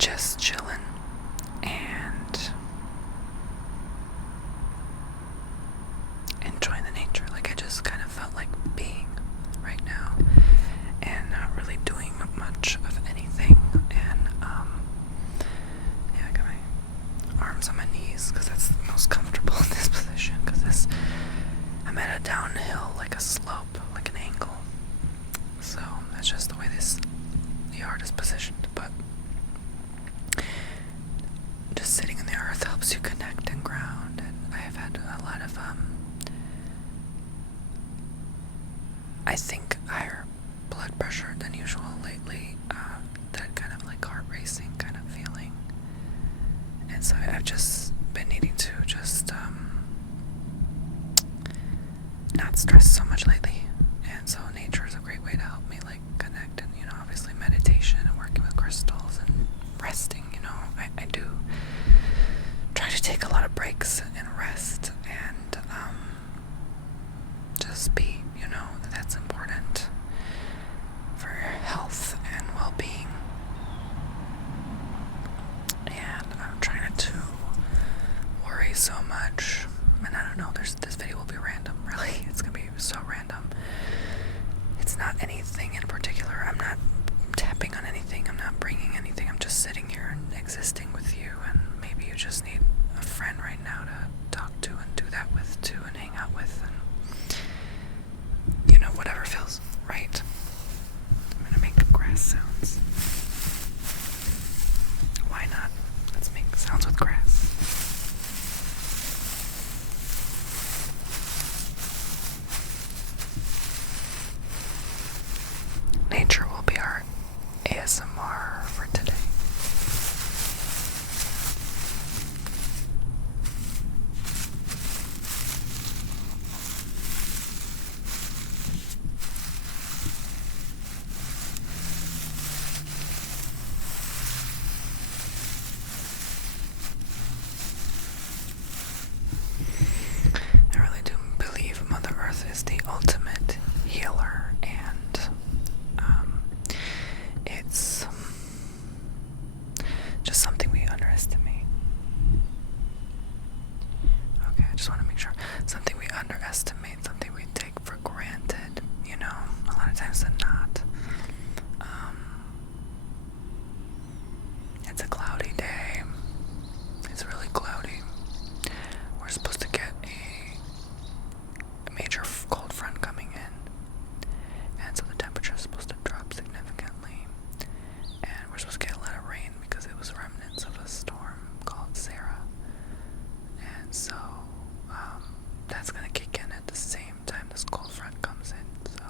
just chilling and enjoying the nature. Like, I just kind of felt like being right now and not really doing much of anything. And yeah, I got my arms on my knees because that's the most comfortable in this position, because I'm at a downhill, like a slope, like an angle. So that's just the way the art is positioned. But just sitting in the earth helps you connect and ground. And I have had a lot of I think higher blood pressure than usual lately, that kind of like heart racing kind of feeling. And so I've just been needing to just not stress so much lately. And so nature is a great way to help me like connect, and obviously meditation and working with crystals and resting. I do try to take a lot of breaks and rest and just be. That's important for your health and well-being. And I'm trying not to worry so much. And I don't know, this video will be random, really. It's gonna be so random. It's not anything in particular. I'm not tapping on anything. I'm not bringing anything. I'm just sitting here and existing with you. And maybe you just need a friend right now to talk to and do that with too, and hang out with, and whatever feels right. I'm gonna make grass sounds. Why not? Let's make sounds with grass. Nature will be our ASMR for today. I really do believe Mother Earth is the ultimate healer, and it's just something we underestimate. Okay, I just want to make sure. Something we underestimate, something we take for granted, a lot of times than not. It's a cloudy day. It's really cloudy. We're supposed to get a major cold front coming in, and so the temperature is supposed to drop significantly, and we're supposed to get a lot of rain because it was remnants of a storm called Sarah. And so that's going to kick in at the same time this cold front comes in, so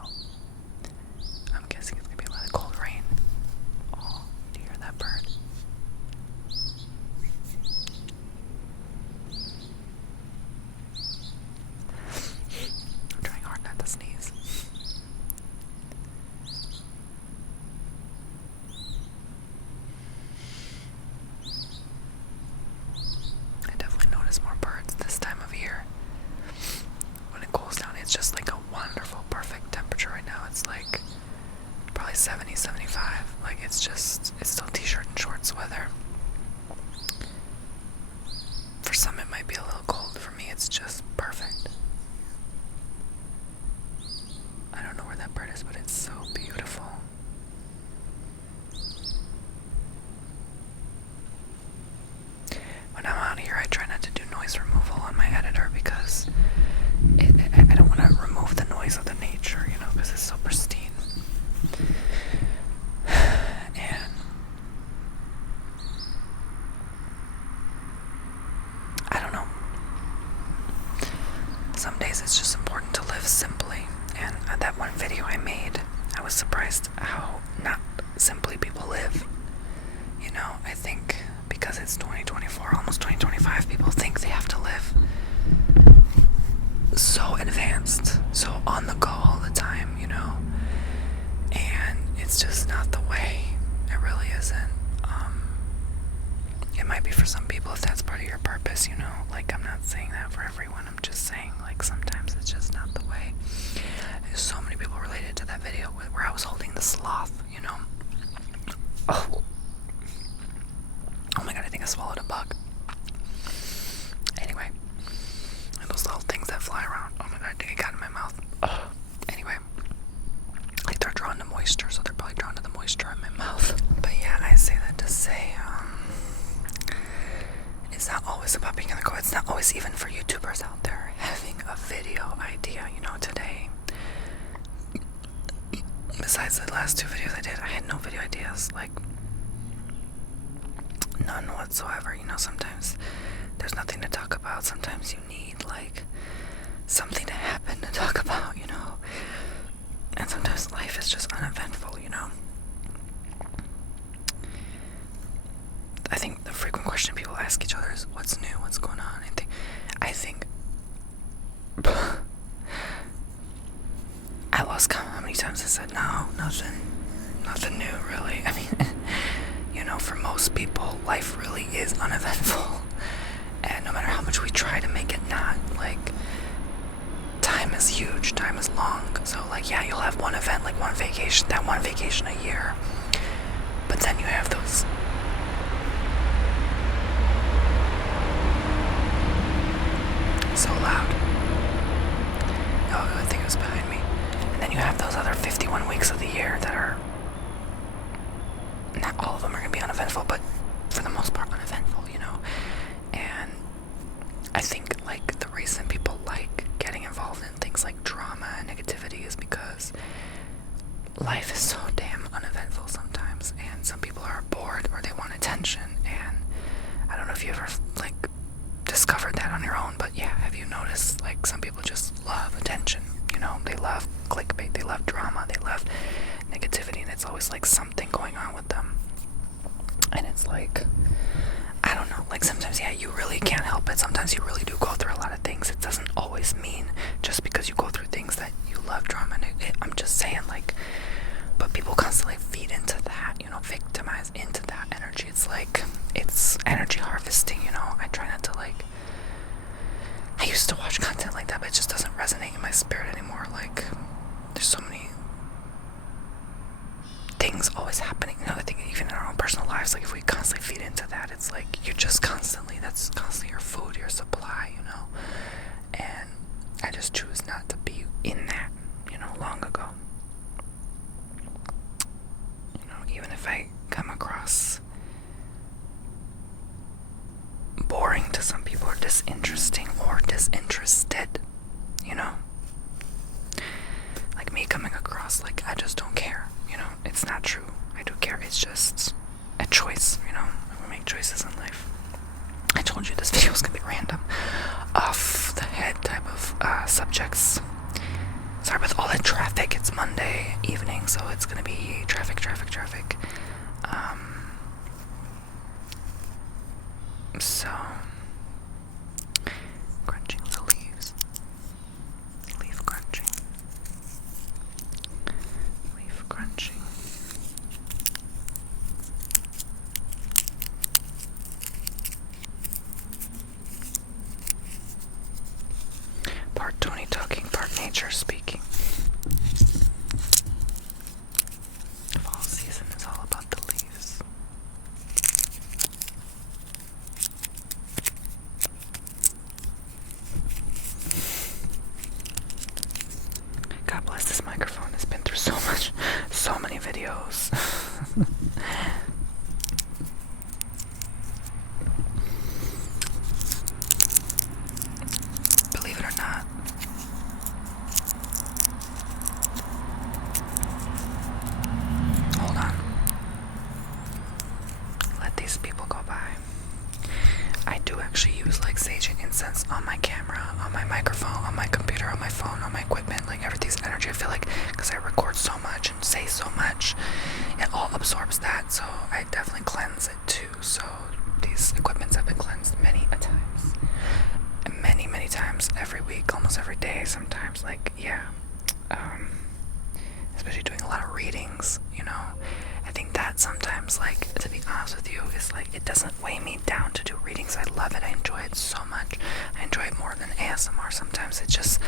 I'm guessing it's going to be a lot of cold rain. Oh, do you hear that bird? I'm trying hard not to sneeze. I definitely notice more birds this time of year. When it cools down, it's just like a wonderful, perfect temperature right now. It's like probably 70, 75. Like it's still t-shirt and shorts weather. For some it might be a little cold. For me it's just perfect. I don't know where that bird is, but it's so beautiful. When I'm out here, I try not to do noise removal on my editor because I don't want to remove the noise of the nature, because it's so pristine. And I don't know. Some days it's just important to live simply. And that one video I made, I was surprised how not simply people live. I think because it's 2024, almost 2025, people think they have to live so advanced, so on the go all the time, and it's just not the way. It really isn't. It might be for some people if that's part of your purpose, like I'm not saying that for everyone. I'm just saying like sometimes it's just not the way. There's so many people related to that video where I was holding the sloth, Oh, none whatsoever. Sometimes there's nothing to talk about. Sometimes you need like something to happen to talk about, and sometimes life is just uneventful. I think the frequent question people ask each other is, what's new, what's going on? I think I lost count how many times I said, no, nothing new, really. I mean, for most people, life really is uneventful. And no matter how much we try to make it not, like, time is huge, time is long. So, like, yeah, you'll have one event, like one vacation a year. But then you have those so loud. Oh, I think it was behind me. And then you have those other 51 weeks of the year that are, not all of them are going to be uneventful, but for the most part uneventful, And I think, like, the reason people like getting involved in things like drama and negativity is because life is so damn uneventful sometimes, and some people are bored or they want attention. And I don't know if you ever, like, discovered that on your own, but yeah, have you noticed, like, some people just love attention, they love clickbait, they love drama, they love negativity, and it's always like something going on with them. And it's like, I don't know, like, sometimes, yeah, you really can't help it. Sometimes you really do go through a lot of things. It doesn't always mean just because you go through things that you love drama. And I'm just saying, like, but people constantly feed into that, victimize into that energy. It's like, it's energy harvesting, I try not to, like, I used to watch content like that, but it just doesn't resonate in my spirit anymore. Like, there's so many things always happening. I think even in our own personal lives, like, if we constantly feed into that, it's like you're just that's constantly your food, your supply, And I just choose not to be in that, long ago. Even if I come across boring to some people, or disinteresting, or disinterested, like me coming across like I just don't care, it's not true. I do care. It's just a choice, we make choices in life. I told you this video was gonna be random, off the head type of subjects. Sorry with all that traffic. It's Monday evening, so it's gonna be traffic. So crunching the leaves. Leaf crunching. Part Tony talking, part nature speaking. Fall season is all about the leaves. God bless this microphone. It's been through so many videos. Believe it or not, hold on. Let these people go by. I do actually use like sage and incense on my camera, on my microphone, on my computer, on my phone, on my equipment, like everything's energy. I feel like because I record so much and say so much, it all absorbs that, so I definitely cleanse it too. So these equipments have been cleansed many times every week, almost every day sometimes. Like, yeah, especially doing a lot of readings, I think that sometimes, like, to be honest with you, is like, it doesn't weigh me down to do readings. I love it. I enjoy it so much. I enjoy it more than ASMR sometimes. It's just,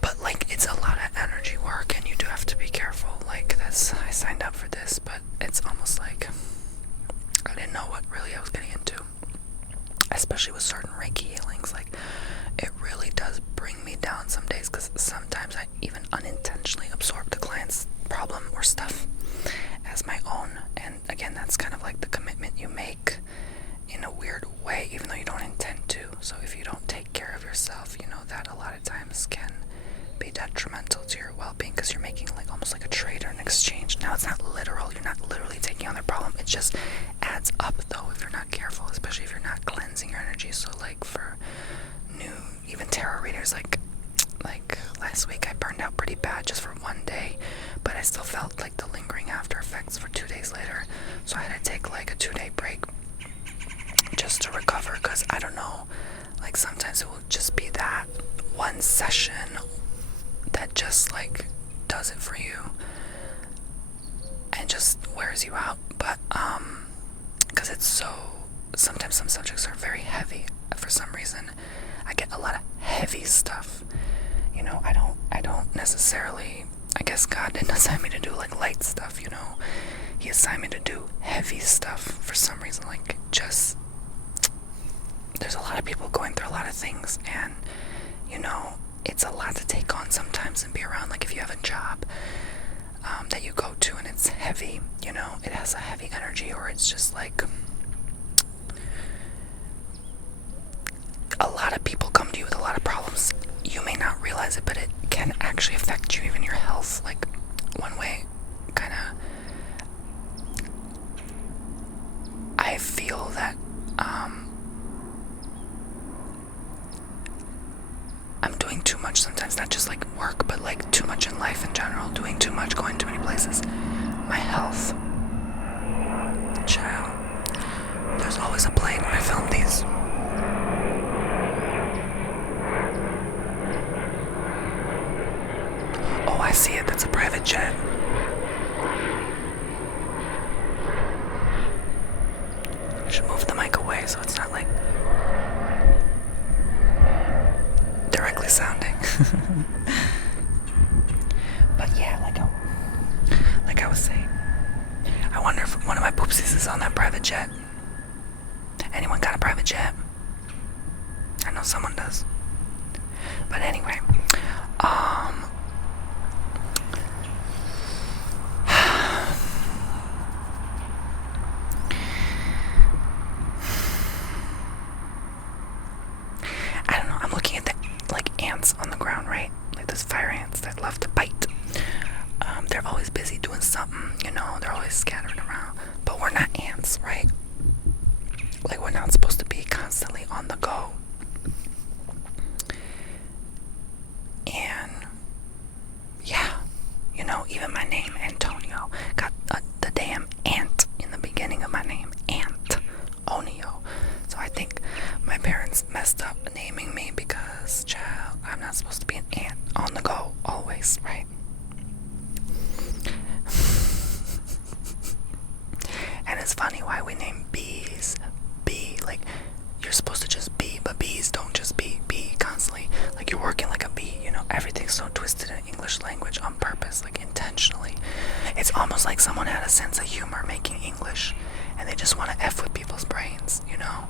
but like, it's a lot of energy work, and you do have to be careful. Like, I signed up for this, but it's almost like I didn't know what really I was getting into, especially with certain Reiki healings. Like, it really does bring me down some days, because sometimes I even unintentionally absorb the client's problem or stuff as my own. And again, that's kind of like the commitment you make in a weird way, even though you don't intend to. So if you don't take care of yourself, that a lot of times can be detrimental to your well-being, because you're making like almost like a trade or an exchange. Now, it's not literal. You're not literally taking on their problem. It just adds up careful, especially if you're not cleansing your energy. So like for new, even tarot readers, like last week I burned out pretty bad just for one day, but I still felt like the lingering after effects for 2 days later. So I had to take like a 2-day break just to recover, because I don't know, like sometimes it will just be that one session that just like does it for you and just wears you out. But because it's so, sometimes some subjects are very heavy. For some reason I get a lot of heavy stuff, you know. I don't necessarily, I guess God didn't assign me to do like light stuff, you know. He assigned me to do heavy stuff for some reason. Like, just, there's a lot of people going through a lot of things, and you know, it's a lot to take on sometimes and be around. Like if you have a job that you go to and it's heavy, you know, it has a heavy energy, or it's just like a lot of people come to you with a lot of problems. You may not realize it, but it can actually affect you, even your health. Like one way, kind of, I feel that I'm doing too much sometimes, not just like work, but like too much in life in general, doing too much, going too many places. My health, child, there's always a plane when I film these. Oh, I see it, that's a private jet. I should move the mic away so it's not like directly sounding. But yeah, like I was saying, I wonder if one of my poopsies is on that private jet. Anyone got a private jet? I know someone does. But anyway, I don't know, I'm looking at the ants on the ground, right? Like those fire ants that love to bite. They're always busy doing something, you know, they're always scattered around. But we're not ants, right? Like, we're not supposed to be constantly on the go. And yeah, you know, even my name, Antonio, got the damn ant in the beginning of my name, Antonio. So I think my parents messed up naming me because, child, I'm not supposed to be an ant on the go always, right? And it's funny why we name bees bee. Like, you're supposed to just be, but bees don't just be constantly. Like, you're working like a bee, you know. Everything's so twisted in English language on purpose, like intentionally. It's almost like someone had a sense of humor making English, and they just want to F with people's brains, you know.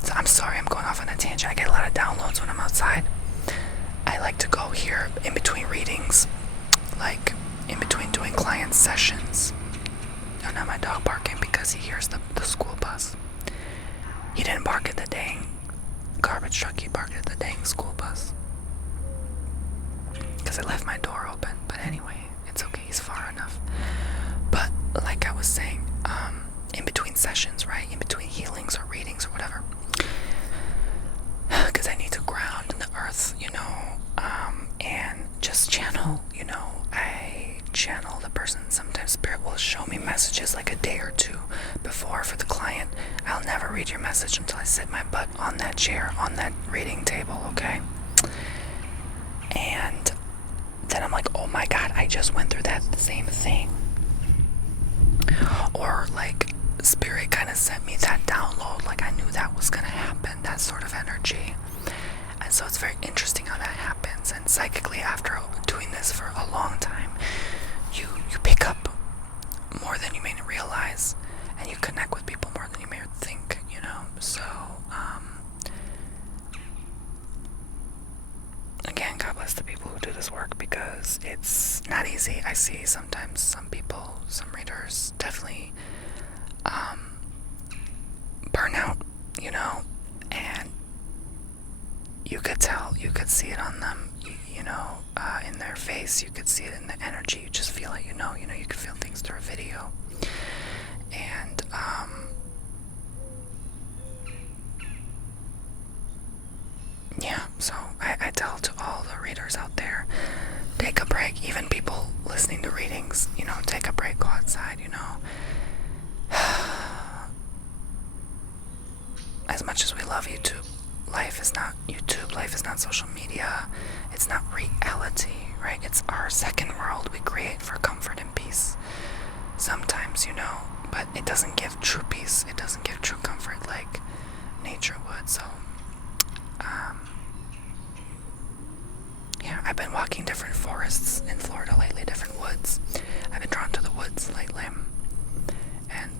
So I'm sorry, I'm going off on a tangent. I get a lot of downloads when I'm outside. I like to go here in between readings, like in between doing client sessions. Oh, now my dog barking because he hears the school bus. He didn't bark at the dang garbage truck, he barked at the dang school bus. Because I left my door open. But anyway, it's okay, he's far enough. But like I was saying, in between sessions, right? In between healings or readings or whatever. Because I need to ground in the earth, you know, and just channel, you know. I channel the person. Sometimes spirit will show me messages like a day or two before for the client. I'll never read your message until I sit my butt on that chair, on that reading table, okay? And then I'm like, oh my God, I just went through that same thing. Or like spirit kind of sent me that download, like I knew that was gonna happen, that sort of energy. And so it's very interesting how that happens. And psychically, after doing this for a long time, you pick up more than you may realize, and you connect with people more than you may think, you know. So again, God bless the people who do this work, because it's not easy. I see sometimes some people, some readers definitely burn out, you know, and you could tell, you could see it on them, you know, in their face, you could see it in the energy, you just feel it, you know, you could feel things through a video. And as much as we love YouTube, life is not YouTube, life is not social media, it's not reality, right? It's our second world we create for comfort and peace. Sometimes, but it doesn't give true peace, it doesn't give true comfort like nature would. So, yeah, I've been walking different forests in Florida lately, different woods. I've been drawn to the woods lately, and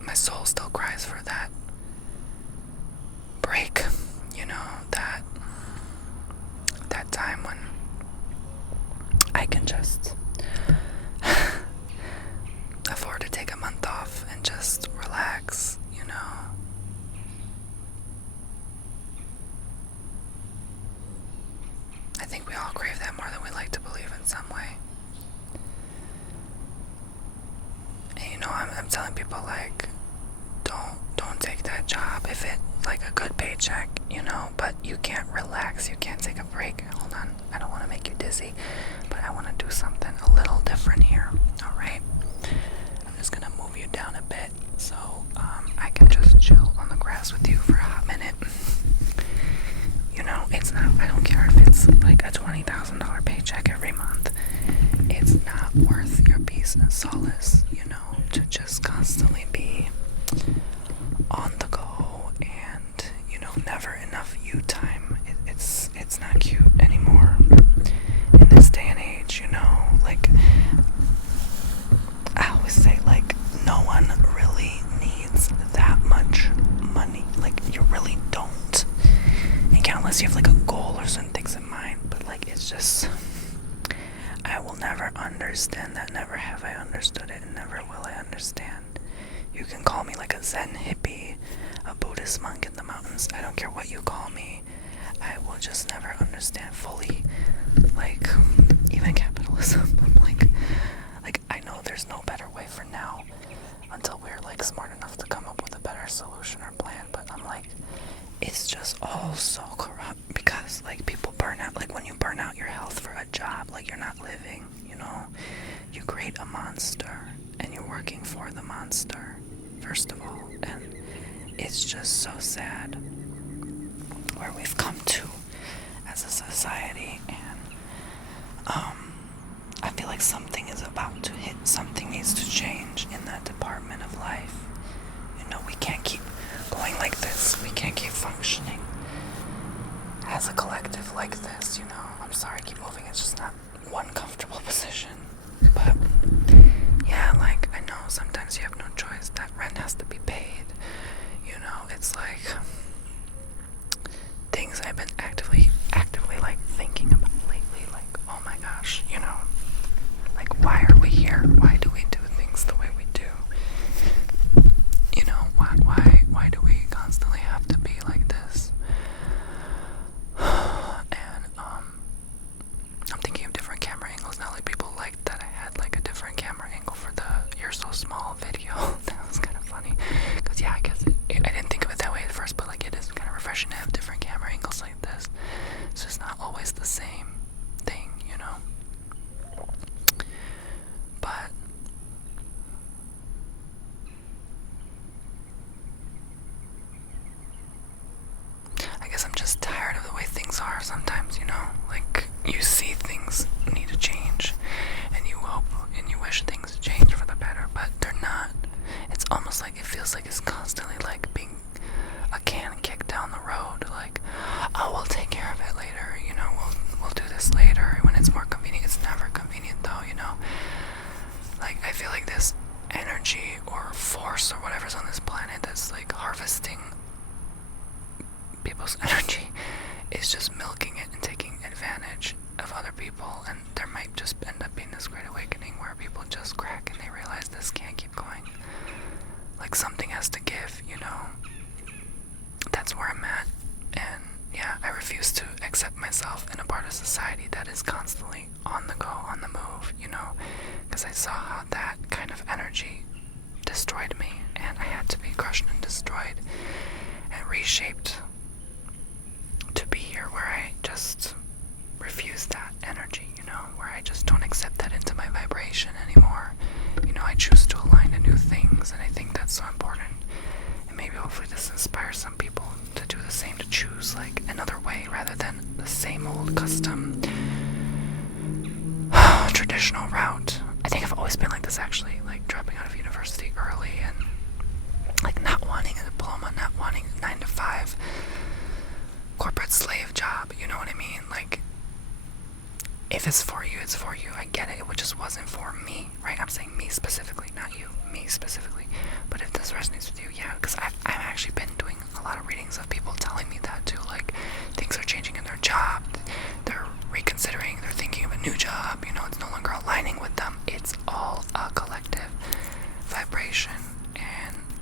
my soul still cries for that break, that time when I can just afford to take a month off and just relax, I think we all crave that more than we like to believe in some way. And I'm telling people, like, don't take that job if it like a good paycheck, but you can't relax, you can't take a break. Hold on, I don't want to make you dizzy, but I want to do something a little different here. Alright, I'm just gonna move you down a bit so I can just chill on the grass with you for a hot minute. It's not, I don't care if it's like a $20,000 paycheck every month, it's not worth your peace and solace, to just constantly be on the go and, never enough you time. It's not cute anymore in this day and age, like, I always say, like, no one really needs that much money, like, you really don't, unless you have like a goal or certain things in mind, but like, it's just, I will never understand that, never have I understood it, and never will I understand. You can call me like a Zen hippie, a Buddhist monk in the mountains, I don't care what you call me, I will just never understand fully, like, even capitalism. I'm like I know there's no better way for now, until we're like smart enough to come up with a better solution or plan, but I'm like, it's just all so corrupt, because like people burn out. Like when you burn out your health for a job, like you're not living, you create a monster and you're working for the monster, first of all. And it's just so sad where we've come to as a society, and I feel like something is about to hit, something needs to change in that department of life. We can't keep going like this, we can't keep functioning as a collective like this, I'm sorry, keep moving, it's just not one comfortable position. But yeah, like, I know sometimes you have no choice, that rent has to be paid, it's like things I've been actively like thinking about lately, like, oh my gosh, like, why are we here, why do we do things the way we do, why do we constantly have to be like this? And I'm thinking of different camera angles now, like people liked that I had like a different camera angle for the "You're So Small" video. That was kind of funny, because yeah, I guess I didn't think of it that way at first, but like it is kind of refreshing to have different camera angles like this. It's just not always the same thing, but I guess I'm just tired of the way things are sometimes, like you see things need to change and you hope and you wish things change for the better, but they're not. It's almost like it feels like it's constantly like being a can kicked down the road, like, oh, we'll take care of it later, we'll do this later when it's more convenient. It's never convenient though, like, I feel like this energy or force or whatever's on this planet that's like harvesting people's energy is just milking it and taking advantage of other people, and there might just end up being this great awakening where people just crack and they realize this can't keep going, like something has to give, that's where I'm at. And yeah, I refuse to accept myself in a part of society that is constantly on the go, on the move, because I saw how that kind of energy destroyed me, and I had to be crushed and destroyed and reshaped to be here where I just refuse that energy, where I just don't accept that into my vibration anymore. I choose to align to new things, and I think that's so important. And maybe hopefully this inspires some people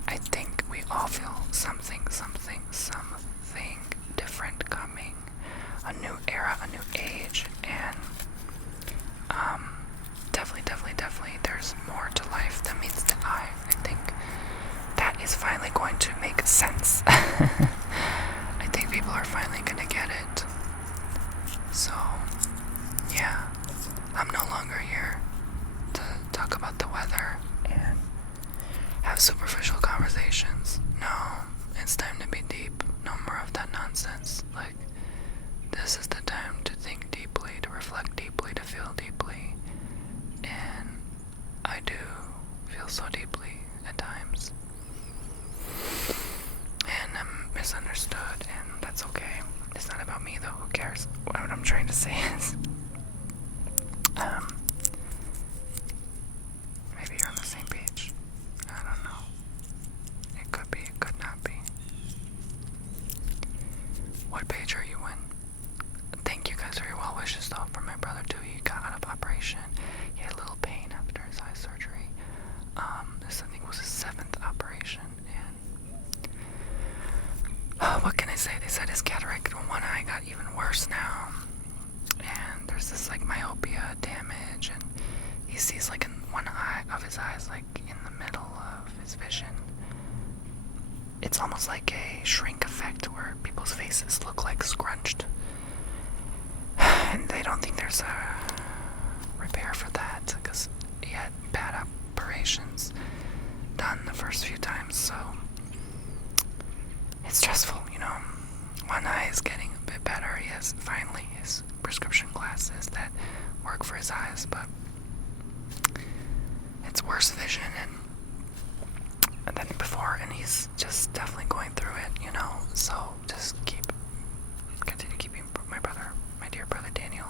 I think we all feel something different coming. A new era, a new age, and definitely there's more to life than meets the eye. I think that is finally going to make sense. I think people are finally gonna get it. So, yeah, I'm no longer here to talk about the weather and have superficial conversations. No, it's time to be deep. No more of that nonsense. Like, this is the time to think deeply, to reflect deeply, to feel deeply. And I do feel so deeply at times. And I'm misunderstood, and that's okay. It's not about me, though. Who cares? What I'm trying to say is, maybe you're on the same page. I don't know. It could be, it could not be. What page are you in? Thank you guys for your well wishes, though, for my brother, too. He got out of operation. He had a little pain after his eye surgery. This, I think, was his 7th operation, and what can I say? They said his cataract in one eye got even worse now, and there's this, like, myopia damage, and he sees, like, in one eye of his eyes, like, in the middle of his vision. It's almost like a shrink effect where people's faces look like scrunched, and they don't think there's a repair for that because he had bad operations done the first few times, so it's stressful, you know. One eye is getting a bit better. He has finally his prescription glasses that work for his eyes, but it's worse vision than before, and he's just definitely going through it, you know. So just continue keeping my dear brother Daniel,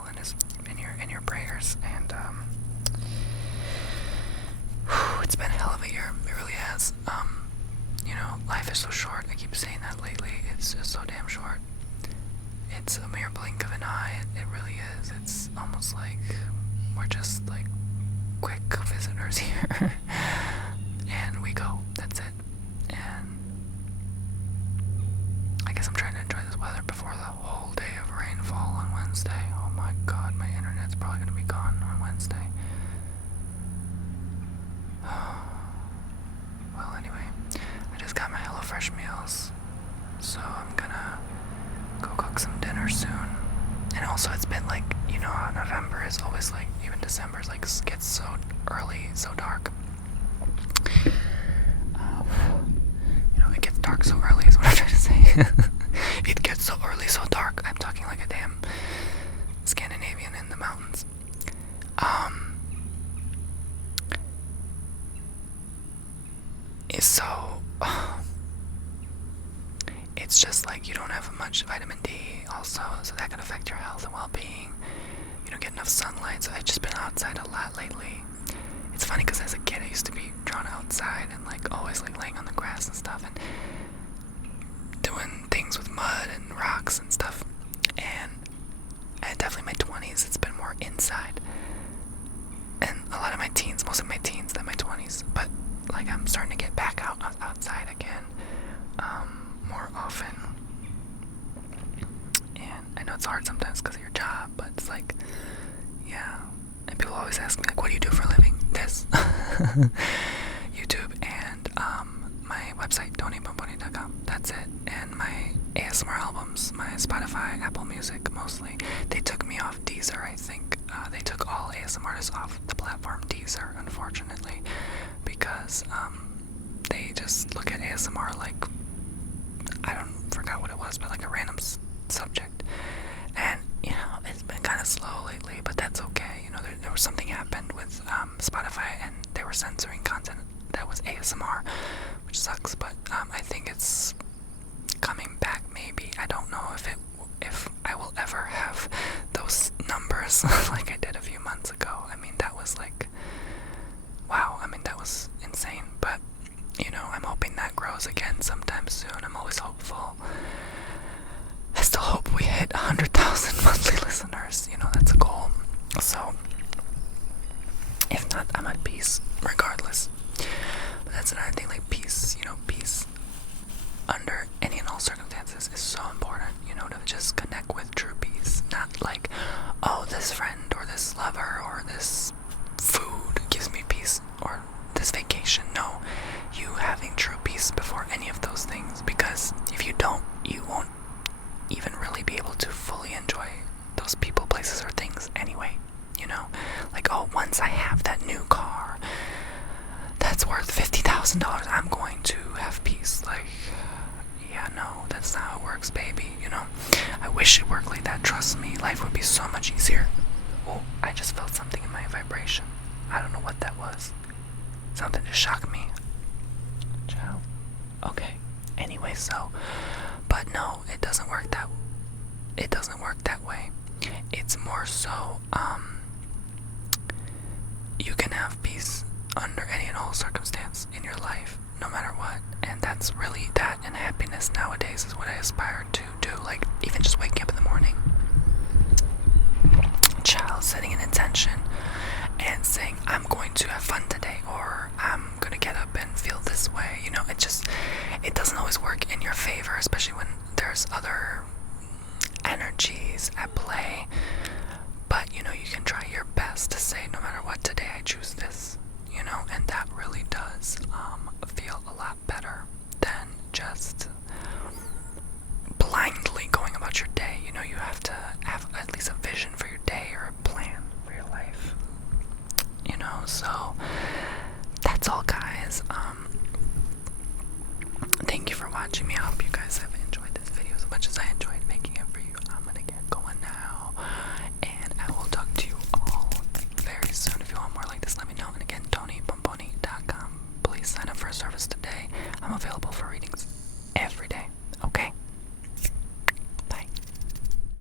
in your prayers. And it's been a hell of a year. It really has. You know, life is so short. I keep saying that lately. It's just so damn short. It's a mere blink of an eye. It really is. It's almost like we're just like quick visitors here. And we go. That's it. And I guess I'm trying to enjoy this weather before the whole day of rainfall on Wednesday. Oh my god, my internet's probably going to be gone on Wednesday. Well, anyway, I just got my HelloFresh meals, so I'm gonna go cook some dinner soon. And also, it's been like, you know how November is always like, even December is like, gets so early, so dark. You know, it gets dark so early is what I'm trying to say. It gets so early, so dark. I'm talking like a damn Scandinavian in the mountains. It's just like you don't have much vitamin D also, so that can affect your health and well-being. You don't get enough sunlight, so I've just been outside a lot lately. It's funny because as a kid I used to be drawn outside and like always like laying on the grass and stuff and doing things with mud and rocks and stuff. And definitely my 20s, it's been more inside. And a lot of my teens, most of my teens than my 20s, but like I'm starting to get back outside again, more often. And I know it's hard sometimes because of your job, but it's like, yeah. And people always ask me like, what do you do for a living? This. YouTube and my website, Bomboni.com. That's it. And my ASMR albums, my Spotify, Apple Music mostly. They took me off Deezer, I think. They took all ASMR artists off the platform Deezer, unfortunately, because they just look at ASMR like, forgot what it was, but like a random subject. And, you know, it's been kind of slow lately, but that's okay. You know, there was something happened with Spotify, and they were censoring content that was ASMR, which sucks, but I think it's coming back maybe. I don't know if I will ever have those numbers like I did a few months ago. I mean, that was like, wow, I mean, that was insane, but, you know, I'm hoping that grows again sometime soon. I'm always hopeful. I still hope we hit 100,000 monthly listeners. You know, that's a goal. So, if not, I'm at peace regardless. But that's another thing, like peace. peace, peace under any and all circumstances is so important, to just connect with true peace. Not like, oh, this friend or this lover or this food gives me peace or this vacation. No, you having true peace before any of those things, because if you don't, you won't even really be able to fully enjoy those people, places, or things anyway. Like, oh, once I have that new car that's worth $50,000, I'm going to have peace. Like, yeah, no, that's not how it works, baby. I wish it worked like that. Trust me, life would be so much easier. Oh, I just felt something in my vibration. I don't know what that was. Something just shocked me. Ciao. Okay. Anyway, but no, it doesn't work that way. It's more so, you can have peace under any and all circumstance in your life, no matter what. And that's really that, and happiness nowadays is what I aspire to do. Like, even just waking up in the morning, setting an intention and saying, I'm going to have fun today, or I'm gonna get up and feel this way. It doesn't always work in your favor, especially when there's other energies at play. But you can try your best to say, no matter what, today I choose this. And that really does feel a lot better than just blindly going about your day. You have to have at least a vision for your day or a plan for your life. So that's all, guys.